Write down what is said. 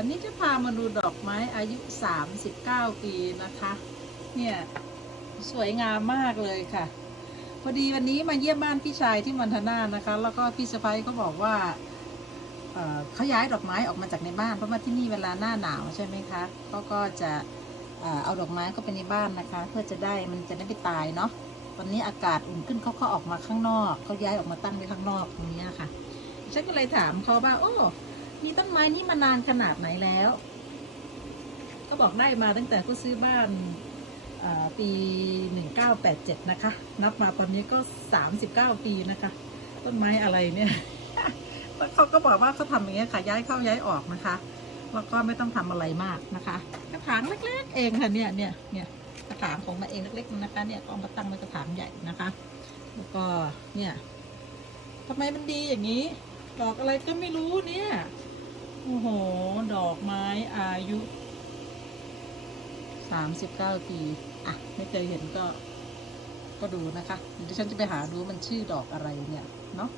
วันนี้จะพามาดูดอกไม้อายุ 39 ปีนะคะ เนี่ย สวยงามมากเลยค่ะ พอดีวันนี้มาเยี่ยมบ้านพี่ชายที่มันทนานะคะ แล้วก็พี่สะพ้ายก็บอกว่าเขาย้ายดอกไม้ออกมาจากในบ้านเพราะว่าที่นี่เวลาหน้าหนาวใช่ไหมคะเขาก็จะเอาดอกไม้เข้าไปในบ้านนะคะ เพื่อจะได้มันจะได้ไม่ตายเนาะตอนนี้อากาศอุ่นขึ้นเขาก็ออกมาข้างนอกเขาย้ายออกมาตั้งไว้ข้างนอกตรงนี้ค่ะฉันก็เลยถามเขาว่าโอ้ มีต้นไม้นี่มานานขนาดไหนแล้ว ก็บอกได้มาตั้งแต่ก็ซื้อบ้านอ่าปี 1987 นะคะ นับมาตอนนี้ก็ 39 ปีนะคะ ต้นไม้อะไรเนี่ยแล้วเขาก็บอกว่าเขาทำอย่างเงี้ยค่ะย้ายเข้าย้ายออกนะคะแล้วก็ไม่ต้องทำอะไรมากนะคะกระถางเล็ก ๆ เองค่ะเนี่ยเนี่ยเนี่ยกระถางของมาเองเล็กๆนะคะเนี่ยก็เอามาตั้งในกระถางใหญ่นะคะแล้วก็เนี่ยทำไมมันดีอย่างนี้ดอกอะไรก็ไม่รู้เนี่ย โอ้โห ดอกไม้อายุสามสิบเก้าปี อะ ไม่เคยเห็นก็ ก็ดูนะคะ เดี๋ยวฉันจะไปหาดูมันชื่อดอกอะไรเนี่ย เนาะ